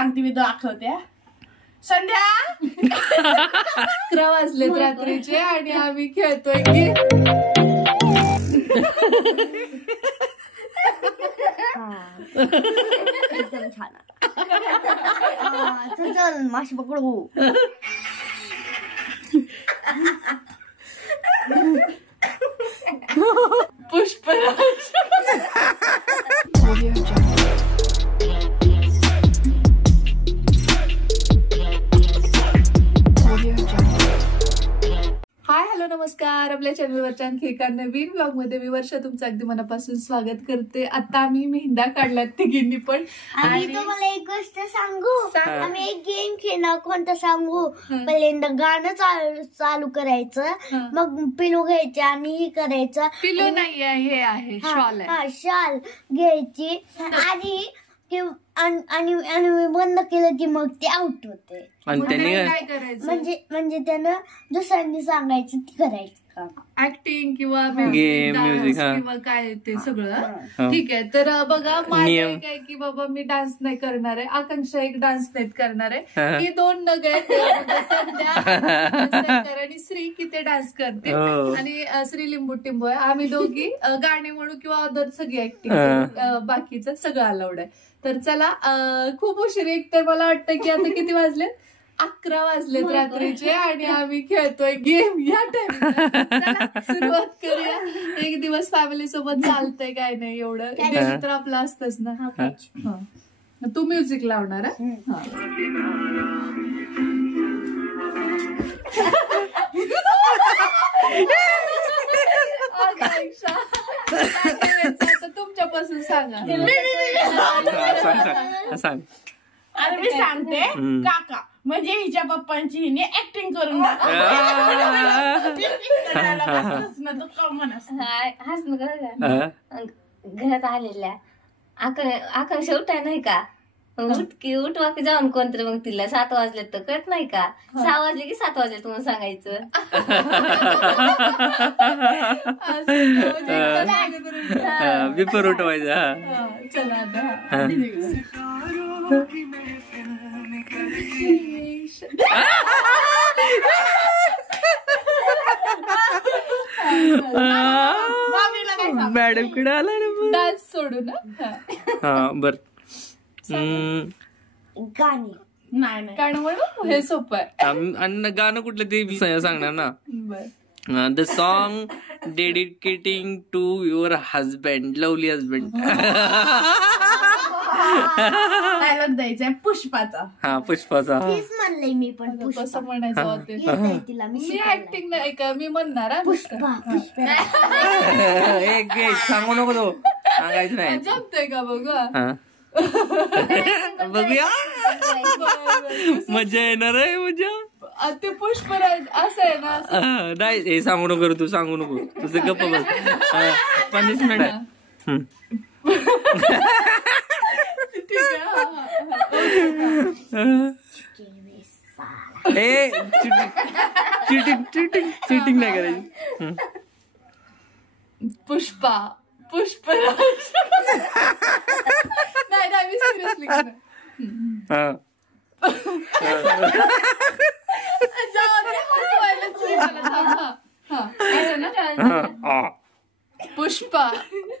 सांगते मी दाखवते. संध्या 11 वाजलेत रात्रीचे आणि आम्ही खेळतोय की एकदम छान. चल माशी पकडू. पुष्पराज. हाय हॅलो नमस्कार. आपल्या चॅनलवरच्या आणखी एका नवीन ब्लॉग मध्ये मी वर्षा तुमचं अगदी मनापासून स्वागत करते. आता आम्ही मेहंदा काढला तिघींनी पण. आणि तुम्हाला एक गोष्ट सांगू. आम्ही एक गेम खेळणार. कोणतं सांगू? पहिल्यांदा गाणं चालू करायचं, मग पिलो घ्यायचे आणि हे करायचं. पिलो नाही आहे, हे आहे शॉल आहे. शाल घ्यायची आणि बंद केलं की मग ते आउट होते. आणि त्यांनी काय करायचं म्हणजे त्यानं दुसऱ्यांनी सांगायचं ती करायचं काम. ऍक्टिंग किंवा म्युझिक किंवा काय ते सगळं ठीक आहे. तर बघा माझं काय की बाबा मी डान्स नाही करणार आहे. आकांक्षा एक डान्स नाही करणार आहे. ही 2 नग आहेत. संध्या आणि श्री की ते डान्स करते आणि श्री लिंबू टिंबू आहे. आम्ही दोघी गाणे म्हणू किंवा अदर सगळी ऍक्टिंग बाकीचं सगळं अलाउड आहे. तर चला खूप उशीर. एक तर मला वाटतं की आता किती वाजले? 11 वाजलेत रात्रीचे आणि आम्ही खेळतोय गेम. या टाइमला सुरुवात करूया. एक दिवस फॅमिली सोबत चालतंय काय नाही एवढं तर आपलं असतंच ना. तू म्युझिक लावणार आहे. तुमच्यापासून सांगा. आणि मी सांगते काका म्हणजे हिच्या पप्पांची हिने ऍक्टिंग करून घरात आलेल्या आकांक्षा उठाय नाही का? उठवा की जाऊन कोणतरी मग तिला 7 वाजले तर कळत नाही का? 6 वाजले की 7 वाजले तुम्हाला सांगायचं. पेपर उठवायचा. चला मॅडम कडे आला डान्स सोडू ना. बर गाणी नाही गाणं म्हणू हे सोपं आहे. आणि गाणं कुठलं ते सांगणार ना. The song dedicating to your husband, lovely husband. Dialogue द्यायचा पुष्पाचा. हा पुष्पाचा. तेच म्हणलंय मी पण. कसं म्हणायचं होते तिला मी ऍक्टिंग नाही का मी म्हणणार. पुष्पा एक सांगू नको तो. सांगायचं नाही. जमतंय का बघू. बघूया मजा येणार आहे. मजा ते पुष्पराज असं आहे ना. नाही हे सांगू नको. तू सांगू नको. तुझं गप्प बस. पनिशमेंट आहे. चिटिंग नाही करायची. पुष्पराज नाही मी सिरियसली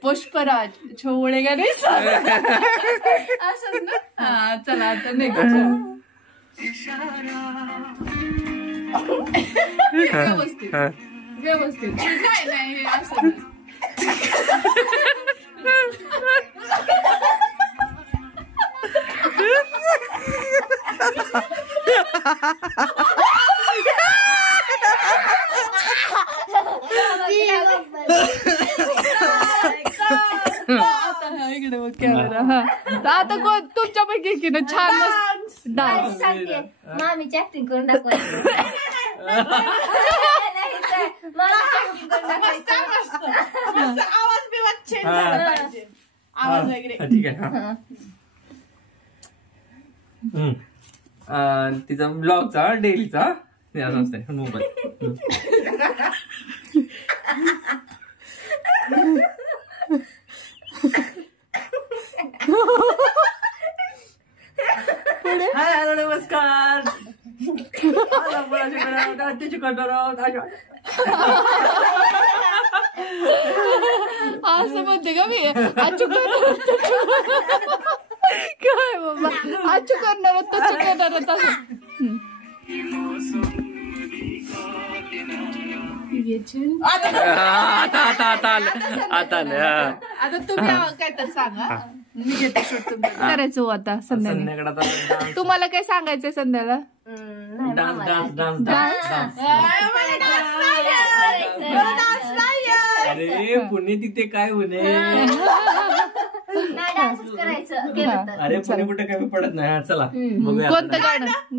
पुष्पराज छोडेगा नाही असंच ना. चला आता नेक्स्ट. व्यवस्थित नाही असं इकडे बघ कॅमेरा. आता कोण तुमच्यापैकी की ना छान मस्त डान्स सांगते. मामीची ऍक्टिंग करून दाखवायची. आवाज बिवाज चेंज झाला पाहिजे. आवाज वगैरे ठीक आहे. तिचा ब्लॉगचा डेलीचा मोबाईल. पुढे हॅलो नमस्कार. असं म्हणते का मी आजू काय बाबा आजू करणार तू करणार आता तुम्ही काय तर सांगा मी घेते शूट. करायचं आता संध्याकाळी तुम्हाला काय सांगायचंय संध्याला? अरे पुणे तिथे काय होणे. अरे पुणे कुठे कमी पडत नाही. चला कोणतं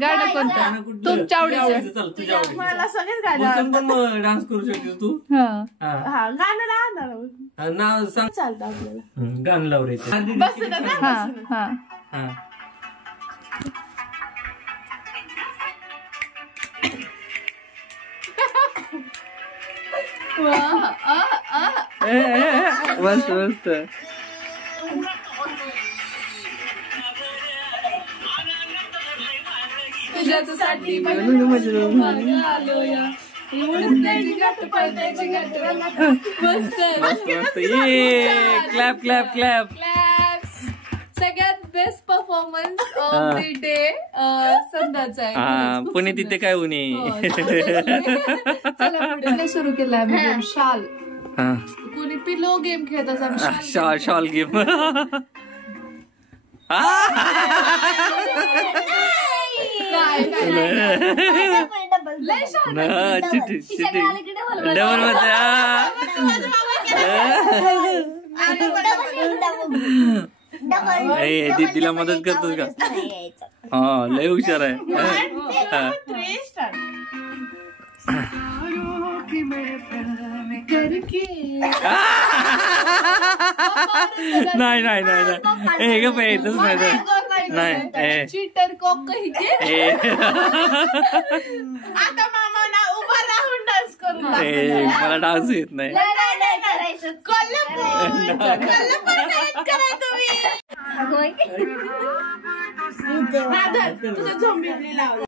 गाणं कोणतं तुमच्या आवडीचं? तुझ्या आवडीचं मला सगळेच गाणं पण डान्स करू शकतो तू. हा गाणं राहणार नाव सांग. चालतं आपल्याला गाणं लावरायचं. बस ना. मस्त मस्त. तुझ्यासाठी क्लॅप क्लॅप क्लॅप. सगळ्यात best performance of the day संध्याचा आहे. पुणे तिथे काय होणे. चला पुढे सुरू केला आम्ही शाल. कोणी पिलो गेम खेळत असं शॉल गेम. डबल मध्ये दीदीला मदत करतोस का? हा लय हुशार आहे. नाही नाही नाही हे ग येतच नाही. चीटर कॉक आता मामा ना उभा राहून डान्स करू. मला डान्स येत नाही. तुझं झोंबी लाव.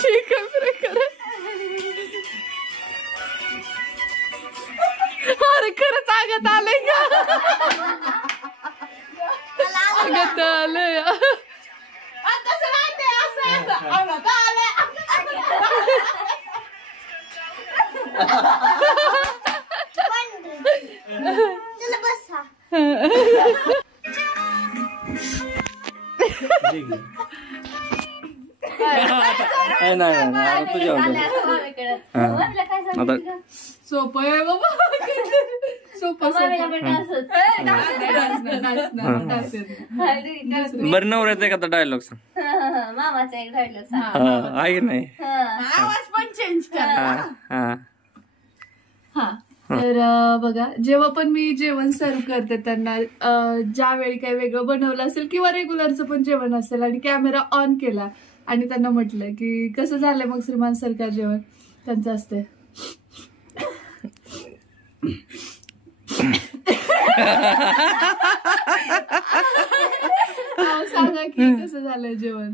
ठीक आहे. अरे खरंच आगत आलंय का? आगत आलंय. कसं माहितीये असं चला बसा. सोपं आहे बाबा. सोपं बरं नवऱ्याचा आहे का डायलॉग सांग. मामाचा एक डायलॉग सांग. आहे नाही. आवाज पण चेंज कर. तर बघा जेव्हा पण मी जेवण सर्व करते त्यांना ज्यावेळी काही वेगळं बनवलं असेल किंवा रेग्युलरचं पण जेवण असेल आणि कॅमेरा ऑन केला आणि त्यांना म्हटलं की कसं झालंय मग श्रीमान सरकार जेवण त्यांचं असते. सांगा की कसं झालंय जेवण.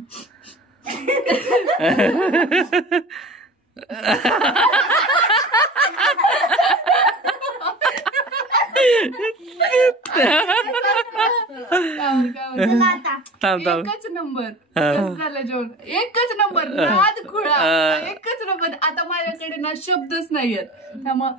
एकच नंबर. कसं झालं जेवण. एकच नंबर. नाद खुळा. एकच नंबर. आता माझ्याकडे ना शब्दच नाहीयेत त्यामुळे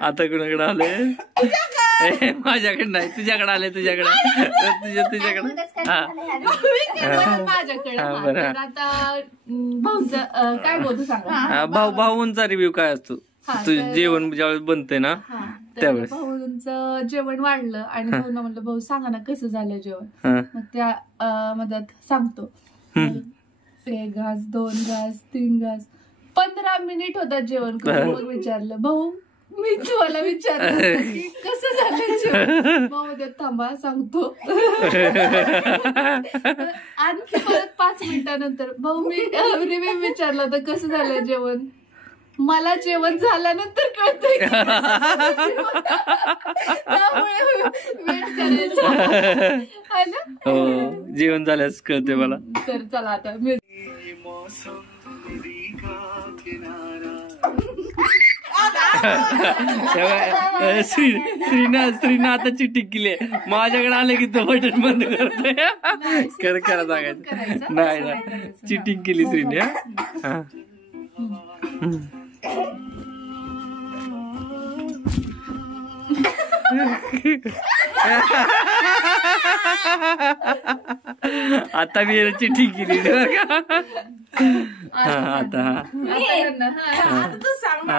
आता कुणाकडे आले. माझ्याकडे नाही तुझ्याकडे आले. तुझ्याकडे माझ्याकडे आता भाऊचं काय बोलतो सांगा. भाऊंचा रिव्ह्यू काय असतो. तुझं जेवण ज्यावेळेस बनते ना त्यावेळेस. भाऊंचं जेवण वाढलं आणि भाऊना म्हटलं भाऊ सांगा ना कसं झालं जेवण. मग त्या मदत सांगतो. 1 घास 2 घास 3 घास 15 मिनिट होतात जेवण करून. मग विचारलं भाऊ मी तुम्हाला विचारलं की कसं झालं जेवण. मग थांबा सांगतो. आणखी परत 5 मिनिटानंतर भाऊ मी विचारलं तर कसं झालं जेवण. मला जेवण झाल्यानंतर कळतंय त्यामुळे वेट करायचं है ना. हो जेवण झाल्यास कळते मला. तर चला आता श्रीना आता चिटिंग केली माझ्याकडे आले की तो बटन बंद करतोय. करा सांगायचं नाही ना चिटिंग केली श्रीने. आता मी चिटिंग केली आता. तू सांग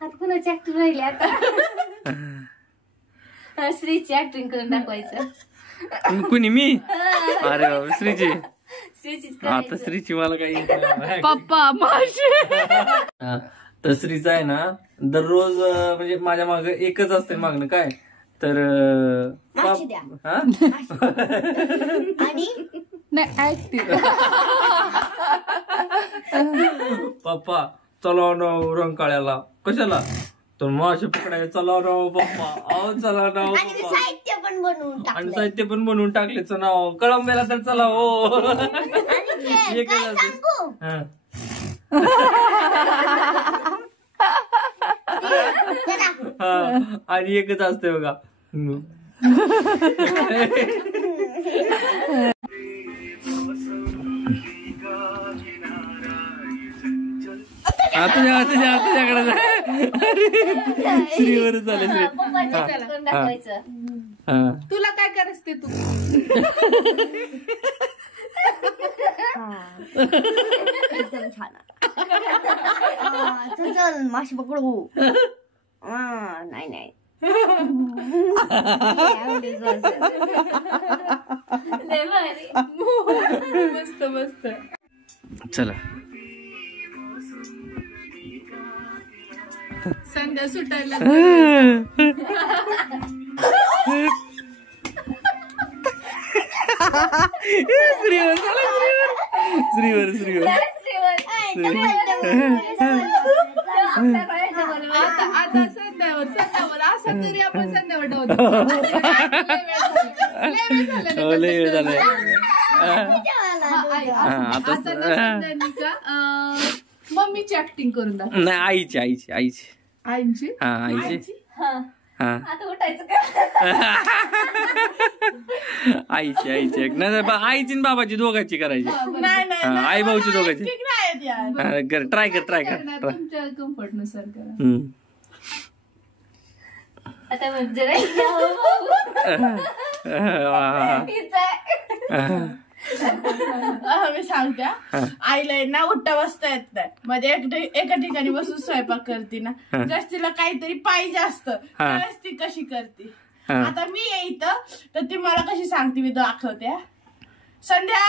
आता कुणाची ऍक्टिंग राहिली आता. श्रीची ऍक्टिंग करून दाखवायचं. कुणी मी. अरे श्रीची श्रीचीच आता श्रीची मला काही पप्पा माझे. तर श्रीचं आहे ना दररोज म्हणजे माझ्या माग एकच असते मागणं काय तर पप्पा चला ना रंकाळ्याला. कशाला तर मासे पकडायला चला राव पप्पा. अहो चला राव पप्पा. आणि साहित्य पण बनवून टाकलेच नाव. कळंब्याला तर चला हो. आणि एकच असते बघा. तुझ्याकडे श्रीवर चालेल. तुला काय करायचं ते तू. एकदम छान. चल माशी पकडू. नाही मस्त मस्त. चला संध्या सुटायला. श्रीवर आता संध्यावर असं तरी आपण संध्यावर झालंय. आता मम्मीची ऍक्टिंग करून दाखव. नाही आईची आईची आईची आता उठायचं का. आईची नाही आईची आणि बाबाची दोघांची करायची. नाही आई भाऊची दोघांची. ट्राय कर तुमच्या कम्फर्ट नुसार करा. आता म्हणजे मी सांगते आईला ना उठता बसता येत नाही. मध्ये एका ठिकाणी बसून स्वयंपाक करते ना जस तिला काहीतरी पाहिजे असतं त्यावेळेस ती कशी करते. आता मी येईत तर ती मला कशी सांगते मी दाखवते. संध्या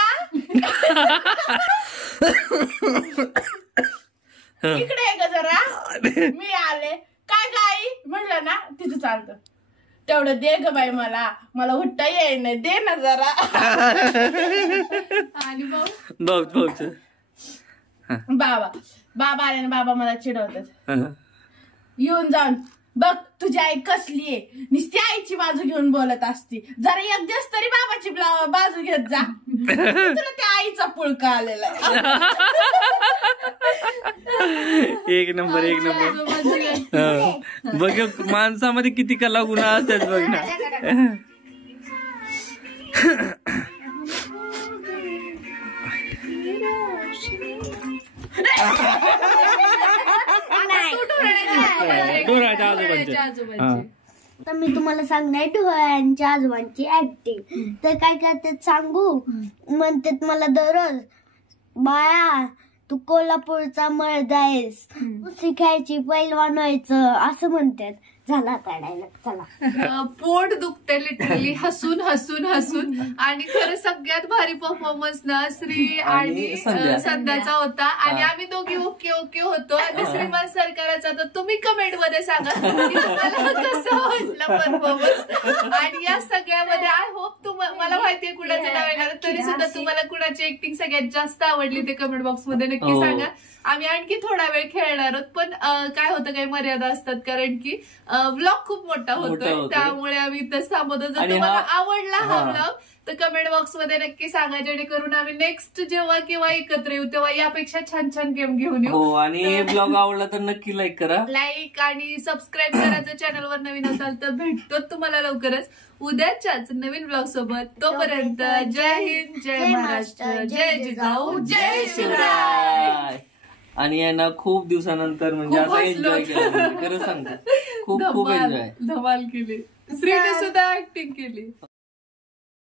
इकडे आहे का जरा. मी आले काय गाई म्हणलं ना तिथं चालतं. तेवढं दे ग बाई मला उठता येईन दे ना जरा. आणि बाबा आले ना बाबा मला चिडवतात. येऊन जाऊन बघ तुझी आई कसली आहे नुसती आईची बाजू घेऊन बोलत असती. जरा एक दिवस तरी बाबाची बाजू घेत जा. तुला त्या आईचा पुळका आलेला. एक नंबर. बघ माणसामध्ये किती कला गुन्हा असतात बघ ना. तर मी तुम्हाला सांगणार डोळ्यांच्या आजोबांची ऍक्टिंग. तर काय करतात सांगू. म्हणतात मला दररोज बाया तू कोल्हापूरचा मर्द आहेस तू शिकायची पैलवान व्हायचं असं म्हणतात. झाला काढायला. चला पोट दुखते लिटरली हसून हसून हसून. आणि खरं सगळ्यात भारी परफॉर्मन्स ना श्री आणि संध्याचा होता. आणि आम्ही दोघी ओके ओके होतो. आणि श्रीमान सरकाराचा तर तुम्ही कमेंट मध्ये सांगा तुम्हाला कसं वाटलं परफॉर्मन्स. आणि या सगळ्यामध्ये आय होप मला माहितीये कुणाचं नाव येणार, तरी सुद्धा तुम्हाला कुणाची ऍक्टिंग सगळ्यात जास्त आवडली ते कमेंट बॉक्स मध्ये नक्की सांगा. आम्ही आणखी थोडा वेळ खेळणार आहोत, पण काय होतं काही मर्यादा असतात, कारण की ब्लॉग खूप मोठा होतोय, त्यामुळे आम्ही इथंच थांबवतो. जर तुम्हाला आवडला हा ब्लॉग तर कमेंट बॉक्स मध्ये नक्की सांगा, जेणेकरून आम्ही नेक्स्ट जेव्हा किंवा एकत्र येऊ तेव्हा यापेक्षा छान छान गेम घेऊन येऊ. आणि ब्लॉग आवडला तर नक्की लाईक करा, लाईक आणि सबस्क्राईब करायचं. चॅनलवर नवीन असाल तर भेटतो तुम्हाला लवकरच उद्याच्याच नवीन ब्लॉग सोबत. तोपर्यंत जय हिंद, जय महाराष्ट्र, जय जिजाऊ, जय शिवराय. आणि यांना खूप दिवसानंतर म्हणजे आता एन्जॉय केला, खरं सांगतो खूप खूप एन्जॉय धमाल केली. श्रीने सुद्धा ऍक्टिंग केली.